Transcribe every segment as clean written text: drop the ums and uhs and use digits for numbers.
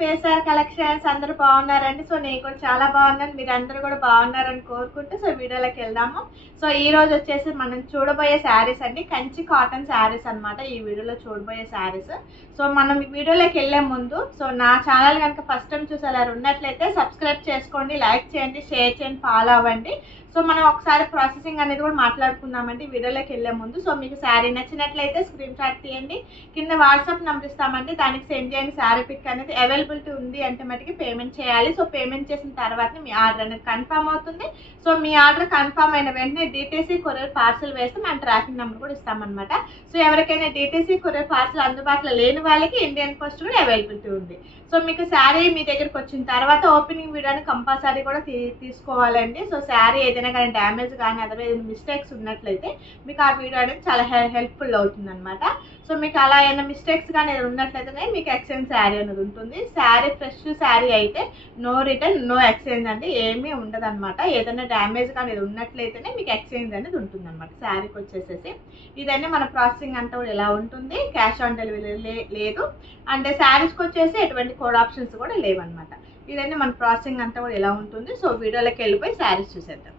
పేసార్ collections. అందరూ బాగున్నారండి. So నేను కూడా చాలా బాగున్నాను, మీరు అందరూ కూడా బాగున్నారని కోరుకుంటూ సో వీడియోలోకి వెళ్దాము. సో ఈ రోజు వచ్చేసి మనం చూడబోయే శారీస్ అండి, కంచి కాటన్ శారీస్ అన్నమాట. ఈ వీడియోలో చూడబోయే శారీస్. సో మనం ఈ వీడియోలోకి వెళ్ళే ముందు సో నా ఛానల్ కనుక ఫస్ట్ టైం చూసేలా ఉన్నట్లయితే సబ్స్క్రైబ్ చేసుకోండి, లైక్ చేయండి, షేర్ చేయండి, ఫాలో అవ్వండి. సో మనం ఒకసారి ప్రాసెసింగ్ అనేది కూడా మాట్లాడుకుందామండి వీడియోలోకి వెళ్ళే ముందు. సో మీకు శారీ నచ్చినట్లయితే స్క్రీన్ షాట్ తీయండి, కింద వాట్సాప్ నెంబర్ ఇస్తామండి, దానికి సెండ్ చేయండి. శారీ పిక్ అనేది అవైలబిలిటీ ఉంది అంటే మటుకి పేమెంట్ చేయాలి. సో పేమెంట్ చేసిన తర్వాత మీ ఆర్డర్ అనేది కన్ఫర్మ్ అవుతుంది. సో మీ ఆర్డర్ కన్ఫర్మ్ అయిన వెంటనే డిటిసి కొరియర్ పార్సల్ వేస్తే మన ట్రాకింగ్ నెంబర్ కూడా ఇస్తామన్నమాట. సో ఎవరికైనా డిటిసి కొరియర్ పార్సల్ అందుబాటులో లేని వాళ్ళకి ఇండియన్ పోస్ట్ కూడా అవైలబిలిటీ ఉంది. సో మీకు శారీ మీ దగ్గరికి వచ్చిన తర్వాత ఓపెనింగ్ వీడియోని కంపల్సరీ కూడా తీసుకోవాలండి. సో శారీ ఏదైనా కానీ డ్యామేజ్ కానీ అదర్వైజ్ మిస్టేక్స్ ఉన్నట్లయితే మీకు ఆ వీడియో అనేది చాలా హెల్ప్ఫుల్ అవుతుంది అనమాట. సో మీకు అలా ఏమైనా మిస్టేక్స్ కానీ ఉన్నట్లయితేనే మీకు ఎక్స్చేంజ్ శారీ అనేది ఉంటుంది. శారీ ఫ్రెష్ శారీ అయితే నో రిటర్న్, నో ఎక్స్చేంజ్ అండి, ఏమీ ఉండదు అనమాట. ఏదైనా డ్యామేజ్ కానీ ఉన్నట్లయితేనే మీకు ఎక్స్చేంజ్ అనేది ఉంటుంది అనమాట. శారీకి వచ్చేసేసి ఇదన్నీ మన ప్రాసెసింగ్ అంతా కూడా ఎలా ఉంటుంది, క్యాష్ ఆన్ డెలివరీ లేదు, అంటే శారీస్కి వచ్చేసి ఎటువంటి కోడ్ ఆప్షన్స్ కూడా లేవన్నమాట. ఇదన్నీ మన ప్రాసెసింగ్ అంతా కూడా ఎలా ఉంటుంది. సో వీడియోలోకి వెళ్ళిపోయి శారీస్ చూసేద్దాం.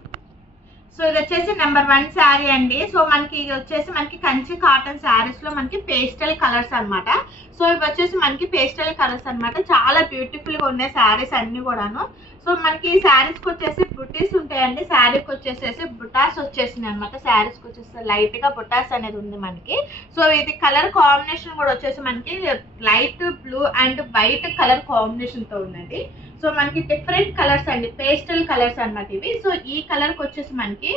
సో ఇది వచ్చేసి నెంబర్ 1 శారీ అండి. సో మనకి ఇది వచ్చేసి మనకి కంచి కాటన్ శారీస్ లో మనకి పేస్టల్ కలర్స్ అన్నమాట. సో ఇవి వచ్చేసి మనకి పేస్టల్ కలర్స్ అన్నమాట. చాలా బ్యూటిఫుల్ గా ఉన్నాయి శారీస్ అన్ని కూడాను. సో మనకి శారీస్ కి వచ్చేసి బుటీస్ ఉంటాయండి, శారీకి వచ్చేసేసి బుటాస్ వచ్చేసింది అనమాట. శారీస్ కి వచ్చేసి లైట్ గా బుటాస్ అనేది ఉంది మనకి. సో ఇది కలర్ కాంబినేషన్ కూడా వచ్చేసి మనకి light blue and white colour combination తో ఉందండి. సో మనకి డిఫరెంట్ కలర్స్ అండి, పేస్టల్ కలర్స్ అన్నమాట ఇవి. సో ఈ కలర్ కి వచ్చేసి మనకి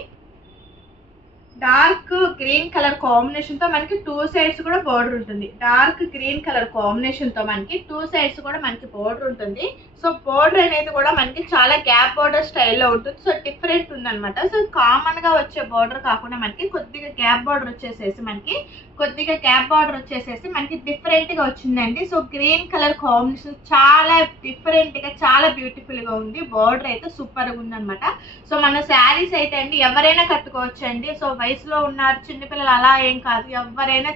డార్క్ గ్రీన్ కలర్ కాంబినేషన్ తో మనకి 2 సైడ్స్ కూడా బోర్డర్ ఉంటుంది. డార్క్ గ్రీన్ కలర్ కాంబినేషన్ తో మనకి 2 సైడ్స్ కూడా మనకి బోర్డర్ ఉంటుంది. సో బోర్డర్ అనేది కూడా మనకి చాలా గ్యాప్ బోర్డర్ స్టైల్లో ఉంటుంది. సో డిఫరెంట్ ఉందన్నమాట. సో కామన్ గా వచ్చే బోర్డర్ కాకుండా మనకి కొద్దిగా గ్యాప్ బోర్డర్ వచ్చేసేసి మనకి డిఫరెంట్ గా వచ్చిందండి. సో గ్రీన్ కలర్ కాంబినేషన్ చాలా డిఫరెంట్ గా చాలా బ్యూటిఫుల్ గా ఉంది. బోర్డర్ అయితే సూపర్ గా ఉందన్నమాట. సో మన శారీస్ అయితే అండి ఎవరైనా కట్టుకోవచ్చు అండి. సో వయసులో ఉన్నారు, చిన్నపిల్లలు అలా ఏం కాదు, ఎవరైనా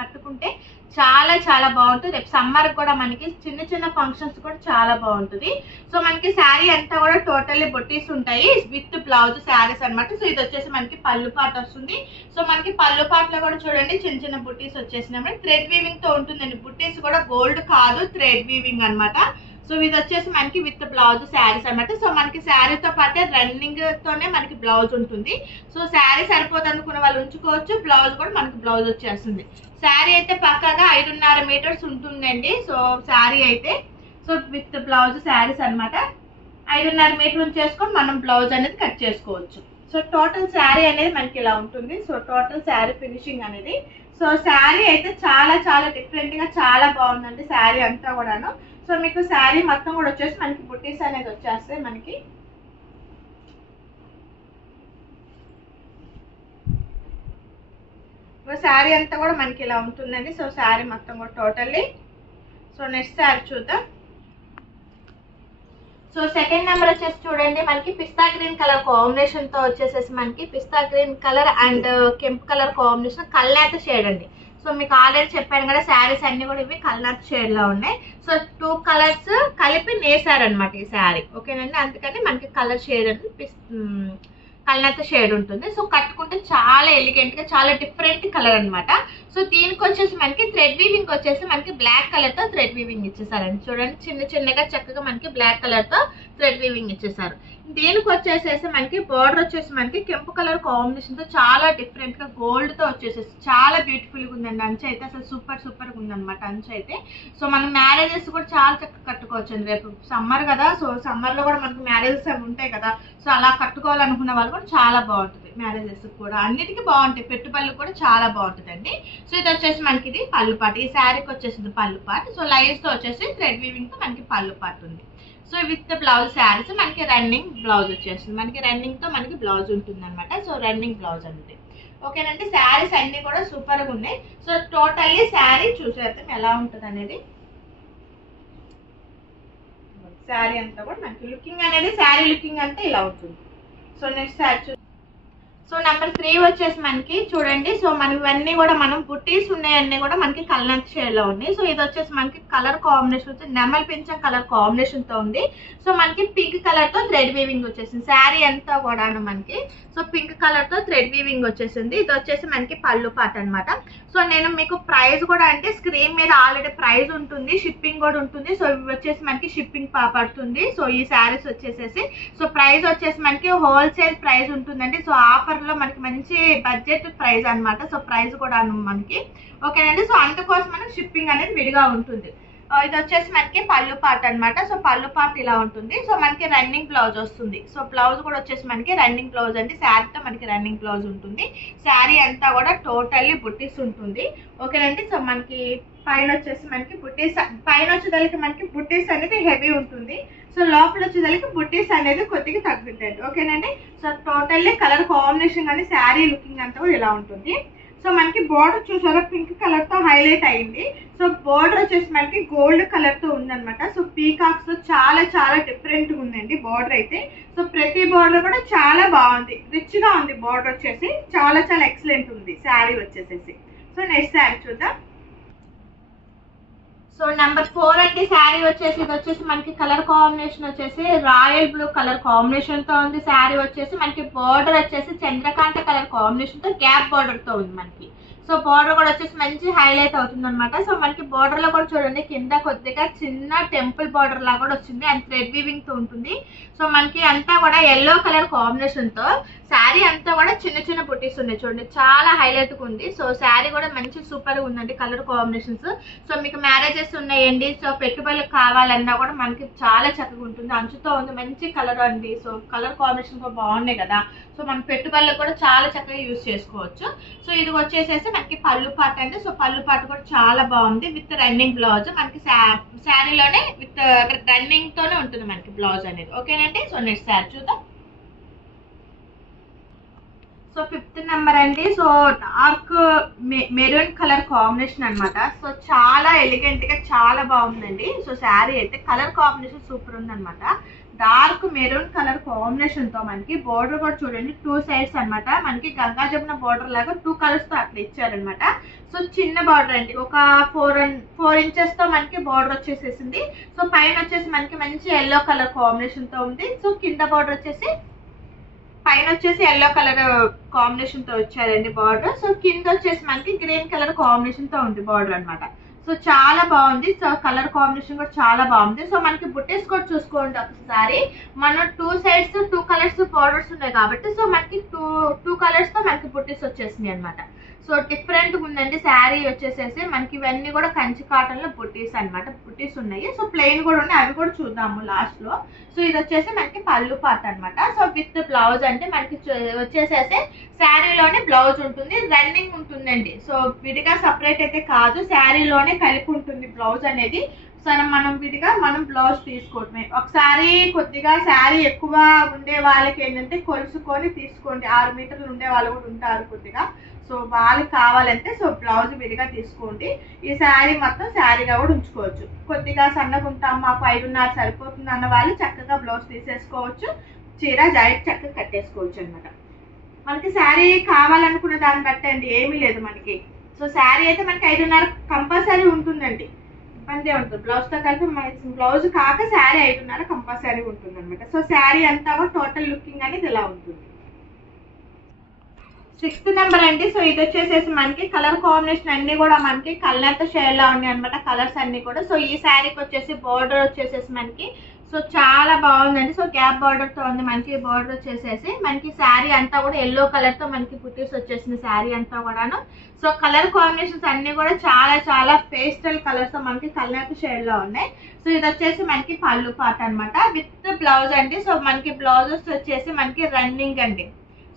కట్టుకుంటే చాలా చాలా బాగుంటుంది. రేపు సమ్మర్ కూడా మనకి చిన్న చిన్న ఫంక్షన్స్ కూడా చాలా బాగుంటుంది. సో మనకి శారీ అంతా కూడా టోటల్లీ బొట్టీస్ ఉంటాయి విత్ బ్లౌజ్ శారీస్ అనమాట. సో ఇది వచ్చేసి మనకి పళ్ళు పాట వస్తుంది. సో మనకి పళ్ళు పాటలో కూడా చూడండి చిన్న చిన్న బుట్టీస్ వచ్చేసినప్పుడు థ్రెడ్ వీవింగ్ తో ఉంటుందండి. బుట్టీస్ కూడా గోల్డ్ కాదు, థ్రెడ్ వీవింగ్ అనమాట. సో ఇది వచ్చేసి మనకి విత్ బ్లౌజ్ శారీస్ అనమాట. సో మనకి శారీతో పాటే రన్నింగ్ తోనే మనకి బ్లౌజ్ ఉంటుంది. సో శారీ సరిపోదు అనుకున్న వాళ్ళు ఉంచుకోవచ్చు, బ్లౌజ్ కూడా మనకి బ్లౌజ్ వచ్చేస్తుంది. శారీ అయితే పక్కాగా 5.5 మీటర్స్ ఉంటుందండి. సో శారీ అయితే సో విత్ బ్లౌజ్ శారీస్ అనమాట. 5.5 మీటర్ ఉంచేసుకొని మనం బ్లౌజ్ అనేది కట్ చేసుకోవచ్చు. సో టోటల్ శారీ అనేది మనకి ఇలా ఉంటుంది. సో టోటల్ శారీ ఫినిషింగ్ అనేది సో శారీ అయితే చాలా చాలా డిఫరెంట్ గా చాలా బాగుందండి శారీ అంతా కూడాను. సో మీకు శారీ మొత్తం కూడా వచ్చేసి మనకి బుట్టీస్ అనేది వచ్చేస్తాయి మనకి. శారీ అంతా కూడా మనకి ఇలా ఉంటుందండి. సో శారీ మొత్తం కూడా టోటల్లీ. సో నెక్స్ట్ శారీ చూద్దాం. సో సెకండ్ నెంబర్ వచ్చేసి చూడండి మనకి పిస్తా గ్రీన్ కలర్ కాంబినేషన్ తో వచ్చేసేసి మనకి పిస్తా గ్రీన్ కలర్ అండ్ కెంపు కలర్ కాంబినేషన్ కల్నేత షేడ్ అండి. సో మీకు ఆల్రెడీ చెప్పాను కదా శారీస్ అన్ని కూడా ఇవి కల్నేత షేడ్ లో ఉన్నాయి. సో 2 కలర్స్ కలిపి నేసారనమాట ఈ శారీ, ఓకేనండి. అందుకని మనకి కలర్ షేడ్ అనేది కల్నేత షేడ్ ఉంటుంది. సో కట్టుకుంటే చాలా ఎలిగెంట్ గా చాలా డిఫరెంట్ కలర్ అనమాట. సో దీనికి వచ్చేసి మనకి థ్రెడ్ వీవింగ్ వచ్చేసి మనకి బ్లాక్ కలర్ తో థ్రెడ్ వీవింగ్ ఇచ్చేసారండి. చూడండి చిన్న చిన్నగా చక్కగా మనకి బ్లాక్ కలర్ తో థ్రెడ్ వీవింగ్ ఇచ్చేసారు. దీనికి వచ్చేసేసి మనకి బోర్డర్ వచ్చేసి మనకి కెంపు కలర్ కాంబినేషన్ తో చాలా డిఫరెంట్ గా గోల్డ్ తో వచ్చేసేసి చాలా బ్యూటిఫుల్ గా ఉందండి. అంచు అయితే అసలు సూపర్ సూపర్ గా ఉందన్నమాట అంచు అయితే. సో మనం మ్యారేజెస్ కూడా చాలా చక్కగా కట్టుకోవచ్చు అండి. రేపు సమ్మర్ కదా, సో సమ్మర్ లో కూడా మనకి మ్యారేజెస్ అవి ఉంటాయి కదా. సో అలా కట్టుకోవాలనుకున్న వాళ్ళు కూడా చాలా బాగుంటుంది. మ్యారేజెస్ కూడా అన్నిటికీ బాగుంటాయి, పెట్టుబడులు కూడా చాలా బాగుంటుంది అండి. సో ఇది వచ్చేసి మనకి ఇది పళ్ళు పాట. ఈ శారీకి వచ్చేసింది పళ్ళు పాట. సో లైన్స్ తో వచ్చేసి థ్రెడ్ వీవింగ్ తో మనకి పళ్ళు పాట ఉంది. సో విత్ బ్లౌజ్ శారీస్ మనకి రన్నింగ్ బ్లౌజ్ వచ్చేస్తుంది. మనకి రన్నింగ్ తో మనకి బ్లౌజ్ ఉంటుంది అనమాట. సో రన్నింగ్ బ్లౌజ్ అనేది ఓకేనండి. శారీస్ అన్ని కూడా సూపర్ గా ఉన్నాయి. సో టోటల్లీ శారీ చూసేద్దాం ఎలా ఉంటుంది అనేది. శారీ అంతా కూడా మనకి లుకింగ్ అనేది శారీ లుకింగ్ అంతా ఇలా ఉంటుంది. So next sari so number 3 వచ్చేసి మనకి చూడండి. సో మనకి ఇవన్నీ కూడా మనం బుట్టీస్ ఉన్నాయన్నీ కూడా మనకి కల్నత్ షేడ్ లో ఉన్నాయి. సో ఇది వచ్చేసి మనకి కలర్ కాంబినేషన్ వచ్చి నెమల్ పింఛం కలర్ కాంబినేషన్ తో ఉంది. సో మనకి పింక్ కలర్ తో థ్రెడ్ వీవింగ్ వచ్చేసింది. శారీ అంతా కూడా మనకి సో పింక్ కలర్ తో థ్రెడ్ వీవింగ్ వచ్చేసింది. ఇది వచ్చేసి మనకి పళ్ళు పాట అనమాట. సో నేను మీకు ప్రైస్ కూడా అంటే స్క్రీన్ మీద ఆల్రెడీ ప్రైస్ ఉంటుంది, షిప్పింగ్ కూడా ఉంటుంది. సో ఇవి వచ్చేసి మనకి షిప్పింగ్ పడుతుంది. సో ఈ శారీస్ వచ్చేసేసి సో ప్రైస్ వచ్చేసి మనకి హోల్సేల్ ప్రైస్ ఉంటుందండి. సో ఆఫర్ లో మనకి మంచి బడ్జెట్ ప్రైస్ అన్నమాట. సో ప్రైస్ కూడా మనకి ఓకేనండి. సో అందుకోసం మనకి షిప్పింగ్ అనేది విడిగా ఉంటుంది. ఇది వచ్చేసి మనకి పళ్ళు పార్ట్ అన్నమాట. సో పళ్ళు పార్ట్ ఇలా ఉంటుంది. సో మనకి రన్నింగ్ బ్లౌజ్ వస్తుంది. సో బ్లౌజ్ కూడా వచ్చేసి మనకి రన్నింగ్ బ్లౌజ్ అండి. శారీతో మనకి రన్నింగ్ బ్లౌజ్ ఉంటుంది. శారీ అంతా కూడా టోటల్లీ బుట్టీస్ ఉంటుంది ఓకేనండి. సో మనకి పైన వచ్చేసి మనకి బుట్టీస్, పైన వచ్చేదానికి మనకి బుట్టీస్ అనేది హెవీ ఉంటుంది. సో లోపల వచ్చేదానికి బుట్టీస్ అనేది కొద్దిగా తగ్గుతుంది ఓకేనండి. సో టోటల్లీ కలర్ కాంబినేషన్ కానీ శారీ లుకింగ్ అంతా కూడా ఇలా ఉంటుంది. సో మనకి బోర్డర్ చూసారా పింక్ కలర్ తో హైలైట్ అయింది. సో బోర్డర్ వచ్చేసి మనకి గోల్డ్ కలర్ తో ఉందన్నమాట. సో పీకాక్స్ తో చాలా చాలా డిఫరెంట్ గా ఉందండి బోర్డర్ అయితే. సో ప్రతి బోర్డర్ కూడా చాలా బాగుంది, రిచ్ గా ఉంది. బోర్డర్ వచ్చేసి చాలా చాలా ఎక్సలెంట్ ఉంది శారీ వచ్చేసేసి. సో నెక్స్ట్ శారీ చూద్దాం. సో నెంబర్ 4 అండి శారీ వచ్చేసి ఇది వచ్చేసి మనకి కలర్ కాంబినేషన్ వచ్చేసి రాయల్ బ్లూ కలర్ కాంబినేషన్ తో ఉంది. శారీ వచ్చేసి మనకి బోర్డర్ వచ్చేసి చంద్రకాంత కలర్ కాంబినేషన్ తో గ్యాప్ బోర్డర్ తో ఉంది మనకి. సో బోర్డర్ కూడా వచ్చేసి మంచి హైలైట్ అవుతుంది అనమాట. సో మనకి బోర్డర్ లో కూడా చూడండి కింద కొద్దిగా చిన్న టెంపుల్ బోర్డర్ లా కూడా వచ్చింది అండ్ థ్రెడ్ వీవింగ్ తో ఉంటుంది. సో మనకి అంతా కూడా ఎల్లో కలర్ కాంబినేషన్ తో శారీ అంతా కూడా చిన్న చిన్న బుట్టీస్ ఉన్నాయి చూడండి, చాలా హైలైట్ గా ఉంది. సో శారీ కూడా మంచి సూపర్ గా ఉందండి కలర్ కాంబినేషన్స్. సో మీకు మ్యారేజెస్ ఉన్నాయండి, సో పెట్టుబడులకు కావాలన్నా కూడా మనకి చాలా చక్కగా ఉంటుంది. అంచుతో ఉంది, మంచి కలర్ అండి. సో కలర్ కాంబినేషన్ కూడా బాగున్నాయి కదా. సో మన పెట్టుబడులకు కూడా చాలా చక్కగా యూజ్ చేసుకోవచ్చు. సో ఇది వచ్చేసేసి మనకి పళ్ళు పాట అండి. సో పళ్ళు పాట కూడా చాలా బాగుంది విత్ రన్నింగ్ బ్లౌజ్. మనకి శారీలోనే విత్ రన్నింగ్ తోనే ఉంటుంది మనకి బ్లౌజ్ అనేది ఓకేనండి. సో నెక్స్ట్ శారీ చూద్దాం. సో 5th నెంబర్ అండి. So dark maroon colour combination అనమాట. సో చాలా ఎలిగెంట్ గా చాలా బాగుందండి. సో శారీ అయితే కలర్ కాంబినేషన్ సూపర్ ఉంది అనమాట. డార్క్ మెరూన్ కలర్ కాంబినేషన్ తో మనకి బోర్డర్ కూడా చూడండి 2 సైడ్స్ అనమాట. మనకి గంగా జమున బోర్డర్ లాగా 2 కలర్స్ తో అట్లా ఇచ్చారనమాట. సో చిన్న బార్డర్ అండి, ఒక 4 ఇంచెస్ తో మనకి బార్డర్ వచ్చేసేసింది. సో పైన వచ్చేసి మనకి మంచి ఎల్లో కలర్ కాంబినేషన్ తో ఉంది. సో కింద బార్డర్ వచ్చేసి పైన వచ్చేసి ఎల్లో కలర్ కాంబినేషన్ తో వచ్చారండి బార్డర్. సో కింద వచ్చేసి మనకి గ్రీన్ కలర్ కాంబినేషన్ తో ఉంది బార్డర్ అనమాట. సో చాలా బాగుంది. సో కలర్ కాంబినేషన్ కూడా చాలా బాగుంది. సో మనకి బుట్టెస్ కూడా చూసుకోండి ఒకసారి. మనం 2 సైడ్స్ 2 కలర్స్ బార్డర్స్ ఉన్నాయి కాబట్టి సో మనకి 2 కలర్స్ తో మనకి బుట్టెస్ వచ్చేసినాయి అనమాట. సో డిఫరెంట్ గా ఉందండి శారీ వచ్చేసేసి. మనకి ఇవన్నీ కూడా కంచి కాటన్ లో బుట్టీస్ అనమాట, బుట్టీస్ ఉన్నాయి. సో ప్లెయిన్ కూడా ఉన్నాయి, అవి కూడా చూద్దాము లాస్ట్ లో. సో ఇది వచ్చేసి మనకి పళ్ళు పార్ట్ అనమాట. సో విత్ బ్లౌజ్ అంటే మనకి వచ్చేసేసి శారీలోనే బ్లౌజ్ ఉంటుంది, రన్నింగ్ ఉంటుందండి. సో విడిగా సపరేట్ అయితే కాదు, శారీలోనే కలిపి ఉంటుంది బ్లౌజ్ అనేది. సో మనం విడిగా మనం బ్లౌజ్ తీసుకోవటమే. ఒకసారి కొద్దిగా శారీ ఎక్కువ ఉండే వాళ్ళకి ఏంటంటే కొలుసుకొని తీసుకోండి. 6 మీటర్లు ఉండే వాళ్ళు కూడా ఉంటారు కొద్దిగా. సో వాళ్ళకి కావాలంటే సో బ్లౌజ్ విడిగా తీసుకోండి. ఈ శారీ మొత్తం శారీగా కూడా ఉంచుకోవచ్చు. కొద్దిగా సన్నగా ఉంటాం, మాకు 5.5 సరిపోతుంది అన్న వాళ్ళు చక్కగా బ్లౌజ్ తీసేసుకోవచ్చు, చీర జాకెట్ చక్కగా కట్టేసుకోవచ్చు అనమాట. మనకి శారీ కావాలనుకున్న దాన్ని బట్టి అండి, ఏమీ లేదు మనకి. సో శారీ అయితే మనకి 5.5 కంపల్సరీ ఉంటుందండి, ఇబ్బంది ఉంటుంది. బ్లౌజ్తో కలిపి మనకి బ్లౌజ్ కాక శారీ 5.5 కంపల్సరీ ఉంటుంది అనమాట. సో శారీ అంతా కూడా టోటల్ లుకింగ్ అనేది ఇలా ఉంటుంది. 6th నెంబర్ అండి. సో ఇది వచ్చేసేసి మనకి కలర్ కాంబినేషన్ అన్ని కూడా మనకి కల్నేత షేడ్ లా ఉన్నాయి అనమాట, కలర్స్ అన్ని కూడా. సో ఈ శారీకి వచ్చేసి బోర్డర్ వచ్చేసేసి మనకి సో చాలా బాగుందండి. సో గ్యాప్ బార్డర్ తో ఉంది మనకి బోర్డర్ వచ్చేసేసి. మనకి శారీ అంతా కూడా ఎల్లో కలర్ తో మనకి బుట్టీస్ వచ్చేసింది శారీ అంతా కూడాను. సో కలర్ కాంబినేషన్స్ అన్ని కూడా చాలా చాలా పేస్టల్ కలర్స్ తో మనకి కల్నేత షేడ్ లో ఉన్నాయి. సో ఇది వచ్చేసి మనకి పళ్ళు పార్ట్ అనమాట విత్ బ్లౌజ్ అండి. సో మనకి బ్లౌజెస్ వచ్చేసి మనకి రన్నింగ్ అండి.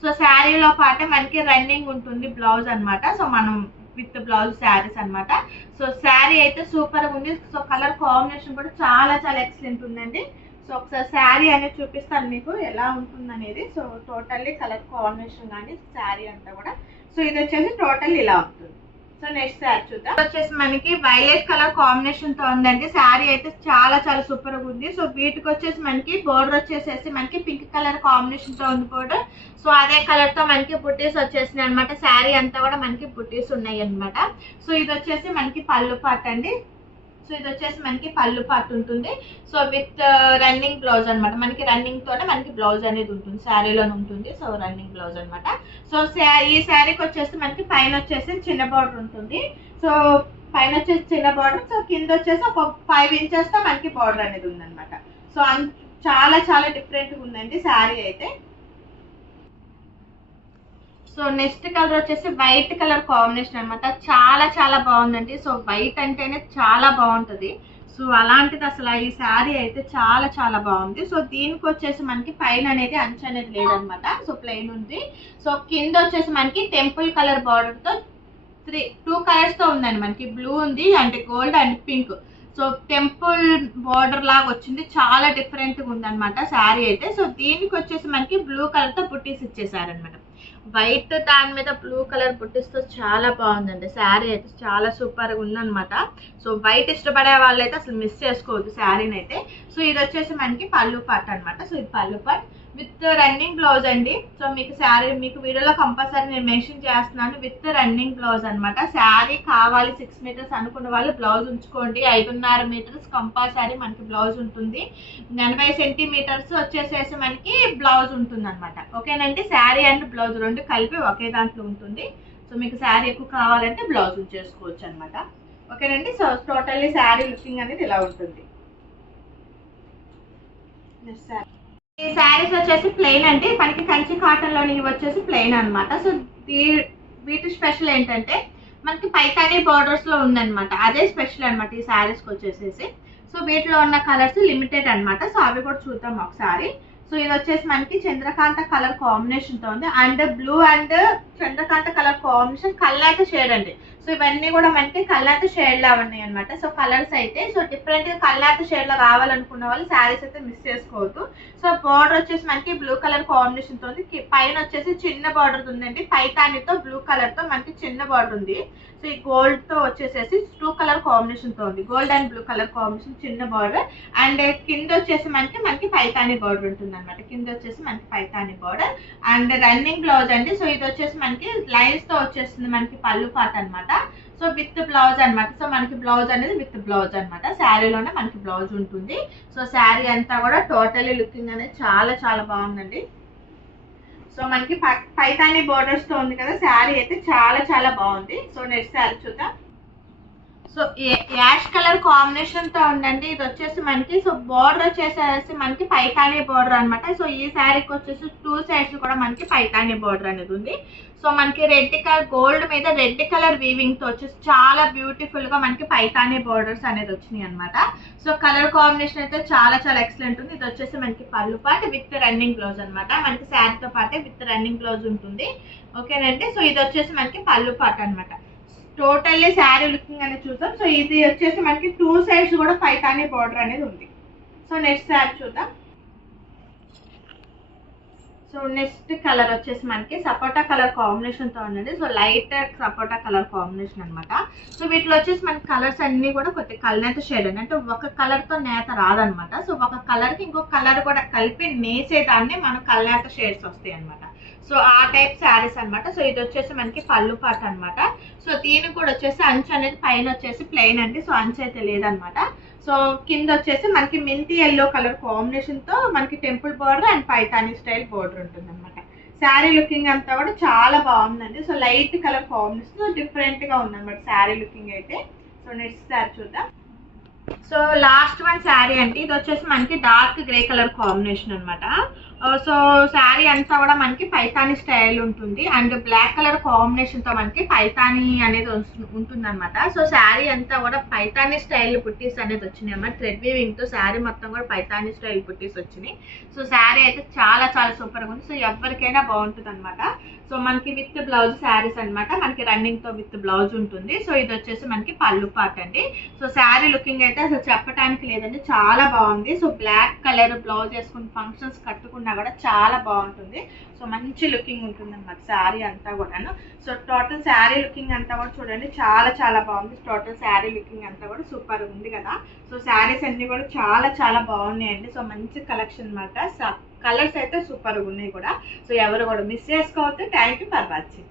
సో శారీలో పాటే మనకి రన్నింగ్ ఉంటుంది బ్లౌజ్ అనమాట. సో మనం విత్ బ్లౌజ్ శారీస్ అనమాట. సో శారీ అయితే సూపర్ గా ఉంది. సో కలర్ కాంబినేషన్ కూడా చాలా చాలా ఎక్సలెంట్ ఉందండి. సో ఒకసారి శారీ అనేది చూపిస్తాను మీకు ఎలా ఉంటుంది అనేది. సో టోటల్లీ కలర్ కాంబినేషన్ కానీ శారీ అంతా కూడా. సో ఇది వచ్చేసి టోటల్ ఇలా ఉంటుంది. సో నెక్స్ట్ శారీ చూద్దాం. వచ్చేసి మనకి వైలెట్ కలర్ కాంబినేషన్ తో ఉందండి. శారీ అయితే చాలా చాలా సూపర్ గా ఉంది. సో వీటికి వచ్చేసి మనకి బోర్డర్ వచ్చేసేసి మనకి పింక్ కలర్ కాంబినేషన్ తో ఉంది బోర్డర్. సో అదే కలర్ తో మనకి బుట్టీస్ వచ్చేసినాయి అనమాట. శారీ అంతా కూడా మనకి బుట్టీస్ ఉన్నాయి అనమాట. సో ఇది వచ్చేసి మనకి పళ్ళు పార్ట్ అండి. సో ఇది వచ్చేసి మనకి పళ్ళు పార్ట్ ఉంటుంది. సో విత్ రన్నింగ్ బ్లౌజ్ అనమాట. మనకి రన్నింగ్ తోనే మనకి బ్లౌజ్ అనేది ఉంటుంది, శారీలోనే ఉంటుంది. సో రన్నింగ్ బ్లౌజ్ అనమాట. సో ఈ శారీకి వచ్చేసి మనకి పైన వచ్చేసి చిన్న బార్డర్ ఉంటుంది. సో పైన వచ్చేసి చిన్న బార్డర్, సో కింద వచ్చేసి ఒక 5 ఇంచెస్ తో మనకి బార్డర్ అనేది ఉందన్నమాట. సో చాలా చాలా డిఫరెంట్ గా ఉందండి శారీ అయితే. సో నెక్స్ట్ కలర్ వచ్చేసి వైట్ కలర్ కాంబినేషన్ అనమాట. చాలా చాలా బాగుందండి. సో వైట్ అంటేనే చాలా బాగుంటుంది. సో అలాంటిది అసలు ఈ శారీ అయితే చాలా చాలా బాగుంది. సో దీనికి వచ్చేసి మనకి పైన అనేది అంచు అనేది లేదనమాట. సో ప్లెయిన్ ఉంది. సో కింద వచ్చేసి మనకి టెంపుల్ కలర్ బార్డర్ తో 2 కలర్స్ తో ఉందండి. మనకి బ్లూ ఉంది అంటే gold and pink. So temple border లాగా వచ్చింది. చాలా డిఫరెంట్ గా ఉందన్నమాట శారీ అయితే. సో దీనికి వచ్చేసి మనకి బ్లూ కలర్ తో బుట్టీస్ ఇచ్చేసారనమాట. వైట్ దాని మీద బ్లూ కలర్ బుట్టీస్ తో చాలా బాగుందండి శారీ అయితే. చాలా సూపర్ గా ఉందన్నమాట. సో వైట్ ఇష్టపడే వాళ్ళైతే అసలు మిస్ చేసుకోవద్దు శారీని అయితే. సో ఇది వచ్చేసి మనకి పళ్ళు పార్ట్ అనమాట. సో ఇది పళ్ళు పార్ట్ విత్ రన్నింగ్ బ్లౌజ్ అండి. సో మీకు శారీ మీకు వీడియోలో కంపల్సరీ నేను మెన్షన్ చేస్తున్నాను, విత్ రన్నింగ్ బ్లౌజ్ అనమాట. శారీ కావాలి 6 మీటర్స్ అనుకున్న వాళ్ళు బ్లౌజ్ ఉంచుకోండి. 5.5 మీటర్స్ కంపల్సరీ మనకి బ్లౌజ్ ఉంటుంది. 80 సెంటీమీటర్స్ వచ్చేసేసి మనకి బ్లౌజ్ ఉంటుంది అనమాట. ఓకేనండి. శారీ అండ్ బ్లౌజ్ రెండు కలిపి ఒకే దాంట్లో ఉంటుంది. సో మీకు శారీ ఎక్కువ కావాలంటే బ్లౌజ్ చేసుకోవచ్చు అనమాట. ఓకేనండి. సో టోటల్లీ శారీ లుకింగ్ అనేది ఇలా ఉంటుంది. ఈ శారీస్ వచ్చేసి ప్లెయిన్ అండి. మనకి కంచి కాటన్ లోని వచ్చేసి ప్లెయిన్ అనమాట. సో వీటి స్పెషల్ ఏంటంటే మనకి పైతానీ బార్డర్స్ లో ఉందన్నమాట. అదే స్పెషల్ అనమాట ఈ శారీస్కి వచ్చేసేసి. సో వీటిలో ఉన్న కలర్స్ లిమిటెడ్ అనమాట. సో అవి కూడా చూద్దాం ఒకసారి. సో ఇది వచ్చేసి మనకి చంద్రకాంత కలర్ కాంబినేషన్ తో ఉంది. And blue and Chandrakanta colour combination కల్లాట షేడ్ అండి. సో ఇవన్నీ కూడా మనకి కల్లాట షేడ్ లా ఉన్నాయి అనమాట. సో కలర్స్ అయితే సో డిఫరెంట్ గా కల్లాట షేడ్ లో రావాలనుకున్న వాళ్ళు శారీస్ అయితే మిస్ చేసుకోవద్దు. సో బార్డర్ వచ్చేసి మనకి బ్లూ కలర్ కాంబినేషన్ తో ఉంది. పైన వచ్చేసి చిన్న బార్డర్ ఉందండి. పైతానితో బ్లూ కలర్ తో మనకి చిన్న బార్డర్ ఉంది. సో ఈ గోల్డ్ తో వచ్చేసేసి 2 కలర్ కాంబినేషన్ తో ఉంది. Gold and blue colour combination చిన్న బార్డర్. అండ్ కింద వచ్చేసి మనకి పైతాని బార్డర్ ఉంటుంది అనమాట. కింద వచ్చేసి మనకి Paithani border and running blouse అండి. సో ఇది వచ్చేసి మనకి లైన్స్ తో వచ్చేస్తుంది మనకి పళ్ళు పార్ట్ అనమాట. సో విత్ బ్లౌజ్ అనమాట. సో మనకి బ్లౌజ్ అనేది విత్ బ్లౌజ్ అనమాట. శారీలోనే మనకి బ్లౌజ్ ఉంటుంది. సో శారీ అంతా కూడా టోటలీ లుకింగ్ అనేది చాలా చాలా బాగుందండి. సో మనకి పైతాని బోర్డర్స్ తో ఉంది కదా శారీ అయితే చాలా చాలా బాగుంది. సో నెక్స్ట్ శారీ చూద్దాం. సో యాష్ కలర్ కాంబినేషన్ తో ఉందండి. ఇది వచ్చేసి మనకి సో బోర్డర్ వచ్చేసేసి మనకి పైతాని బోర్డర్ అనమాట. సో ఈ శారీకి వచ్చేసి 2 సైడ్స్ కూడా మనకి పైతాని బోర్డర్ అనేది ఉంది. సో మనకి రెడ్ కలర్ గోల్డ్ మీద రెడ్ కలర్ వీవింగ్ తో వచ్చేసి చాలా బ్యూటిఫుల్ గా మనకి పైతాని బోర్డర్స్ అనేది వచ్చినాయి అనమాట. సో కలర్ కాంబినేషన్ అయితే చాలా చాలా ఎక్సలెంట్ ఉంది. ఇది వచ్చేసి మనకి పళ్ళు పార్ట్ విత్ రన్నింగ్ బ్లౌజ్ అనమాట. మనకి శారీతో పాటే విత్ రన్నింగ్ బ్లౌజ్ ఉంటుంది. ఓకేనండి. సో ఇది వచ్చేసి మనకి పళ్ళు పార్ట్ అనమాట. టోటల్లీ శారీ లుకింగ్ అనేది చూద్దాం. సో ఇది వచ్చేసి మనకి 2 సైడ్స్ కూడా పైతాని బోర్డర్ అనేది ఉంది. సో నెక్స్ట్ శారీ చూద్దాం. సో నెక్స్ట్ కలర్ వచ్చేసి మనకి సపోటా కలర్ కాంబినేషన్ తో ఉందండి. సో లైట్ సపోటా కలర్ కాంబినేషన్ అనమాట. సో వీటిలో వచ్చేసి మనకి కలర్స్ అన్ని కూడా కొద్దిగా కలనేత షేడ్ అండి. అంటే ఒక కలర్ తో నేత రాదనమాట. సో ఒక కలర్ కి ఇంకొక కలర్ కూడా కలిపి నేసేదాన్ని మనకు కలనేత షేడ్స్ వస్తాయి అనమాట. సో ఆ టైప్ శారీస్ అనమాట. సో ఇది వచ్చేసి మనకి పళ్ళు పార్ట్ అనమాట. సో దీనికి కూడా వచ్చేసి అంచు అనేది పైన వచ్చేసి ప్లెయిన్ అండి. సో అంచు అయితే లేదనమాట. సో కింద వచ్చేసి మనకి మింతి ఎల్లో కలర్ కాంబినేషన్ తో మనకి temple border and Paithani style border ఉంటుంది అనమాట. శారీ లుకింగ్ అంతా కూడా చాలా బాగుందండి. So light colour combination different గా ఉందన్నమాట శారీ లుకింగ్ అయితే. సో నెక్స్ట్ శారీ చూద్దాం. సో లాస్ట్ వన్ శారీ అంటే ఇది వచ్చేసి మనకి డార్క్ గ్రే కలర్ కాంబినేషన్ అనమాట. సో శారీ అంతా కూడా మనకి పైతాని స్టైల్ ఉంటుంది. అండ్ బ్లాక్ కలర్ కాంబినేషన్ తో మనకి పైతాని అనేది ఉంటుంది అనమాట. సో శారీ అంతా కూడా పైతాని స్టైల్ పుట్టీస్ అనేది వచ్చినాయి అన్నమాట. థ్రెడ్ వీవింగ్ తో శారీ మొత్తం కూడా పైతాని స్టైల్ పుట్టీస్ వచ్చినాయి. సో శారీ అయితే చాలా చాలా సూపర్ గా ఉంది. సో ఎవరికైనా బాగుంటుంది అనమాట. సో మనకి విత్ బ్లౌజ్ శారీస్ అనమాట. మనకి రన్నింగ్ తో విత్ బ్లౌజ్ ఉంటుంది. సో ఇది వచ్చేసి మనకి పళ్ళు పార్ట్ అండి. సో శారీ లుకింగ్ అయితే అసలు చెప్పడానికి లేదండి, చాలా బాగుంది. సో బ్లాక్ కలర్ బ్లౌజ్ వేసుకుని ఫంక్షన్స్ కట్టుకున్నా కట్టుకున్నా కూడా చాలా బాగుంటుంది. సో మంచి లుకింగ్ ఉంటుంది అనమాట శారీ అంతా కూడాను. సో టోటల్ శారీ లుకింగ్ అంతా కూడా చూడండి చాలా చాలా బాగుంది. టోటల్ శారీ లుకింగ్ అంతా కూడా సూపర్ ఉంది కదా. సో శారీస్ అన్ని కూడా చాలా చాలా బాగున్నాయండి. సో మంచి కలెక్షన్ అనమాట. కలర్స్ అయితే సూపర్ ఉన్నాయి కూడా. సో ఎవరు కూడా మిస్ చేసుకోవద్దు. Thank you for watching.